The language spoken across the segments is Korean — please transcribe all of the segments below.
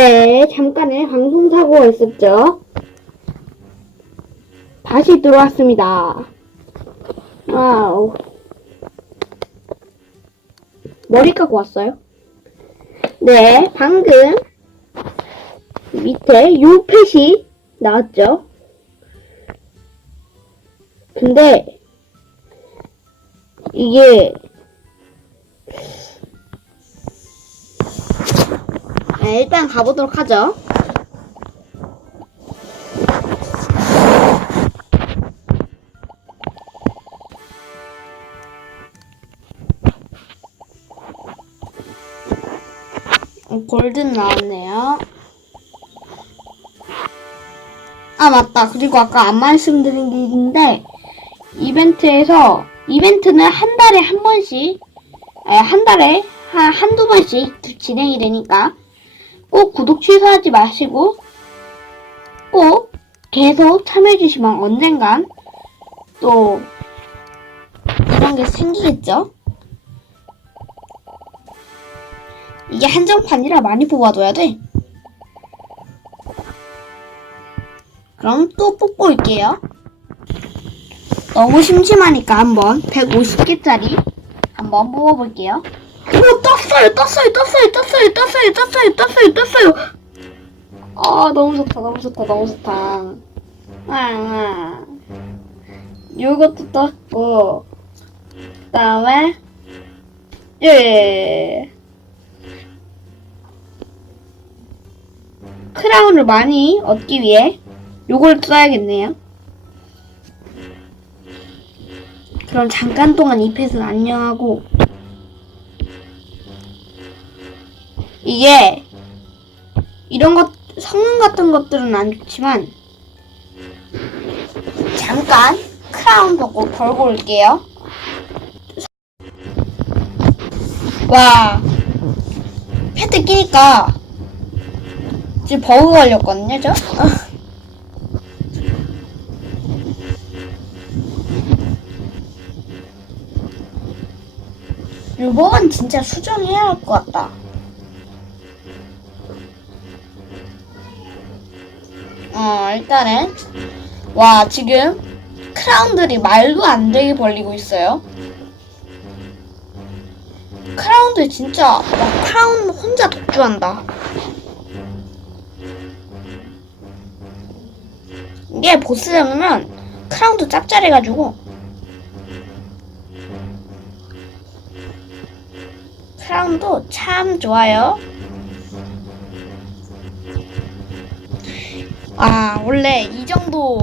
네, 잠깐의 방송 사고가 있었죠. 다시 들어왔습니다. 와우. 머리 감고 왔어요? 네, 방금 밑에 요 펫이 나왔죠. 근데 이게 일단 가보도록 하죠. 골든 나왔네요. 아, 맞다. 그리고 아까 안 말씀드린 게 있는데, 이벤트는 한 달에 한 번씩, 한 달에 한두 번씩 진행이 되니까, 꼭 구독 취소하지 마시고, 꼭 계속 참여해주시면 언젠간 또 이런 게 생기겠죠? 이게 한정판이라 많이 뽑아둬야 돼. 그럼 또 뽑고 올게요. 너무 심심하니까 한번 150개짜리 한번 뽑아볼게요. 떴어요. 아, 너무 좋다. 요것도 떴고, 그 다음에, 크라운을 많이 얻기 위해 요걸 써야겠네요. 그럼 잠깐 동안 이 펫은 안녕하고, 이게 이런 것 성능 같은 것들은 안 좋지만 잠깐 크라운 걸고 올게요. 와, 펫 끼니까 지금 버그 걸렸거든요, 저? 요번 진짜 수정해야 할 것 같다. 일단은 와, 지금 크라운들이 말도 안 되게 벌리고 있어요. 크라운들 진짜 크라운 혼자 독주한다. 이게 보스 잡으면 크라운도 짭짤해가지고 크라운도 참 좋아요. 원래 이 정도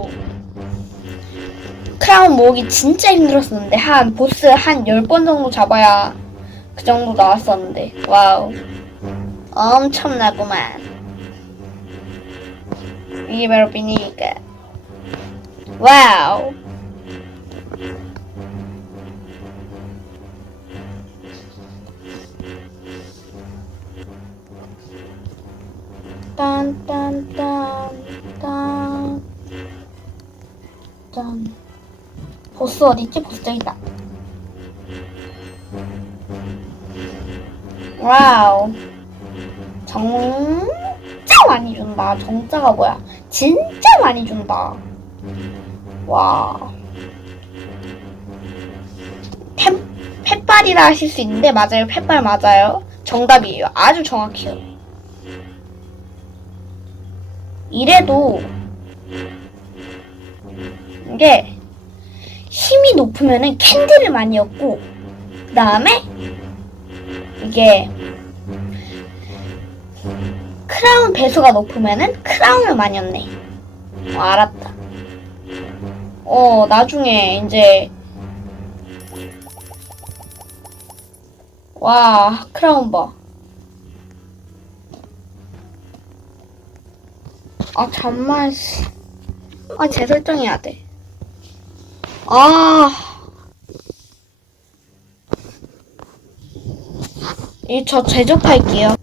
크라운 모으기 진짜 힘들었었는데 한 보스 한 10번 정도 잡아야 그 정도 나왔었는데 와우, 엄청나구만. 이게 바로 비니까 와우. 짠. 보스 어디있지? 보스 저기있다. 와우, 정짜 많이 준다. 정자가 뭐야, 진짜 많이 준다. 와, 팻발이라 하실 수 있는데 맞아요. 팻발 맞아요. 정답이에요. 아주 정확해요. 이래도 이게 힘이 높으면은 캔디를 많이 얻고, 그 다음에 이게 크라운 배수가 높으면은 크라운을 많이 얻네. 알았다. 나중에 이제 와, 크라운 봐. 잠만. 재설정해야 돼. 저 제접할게요.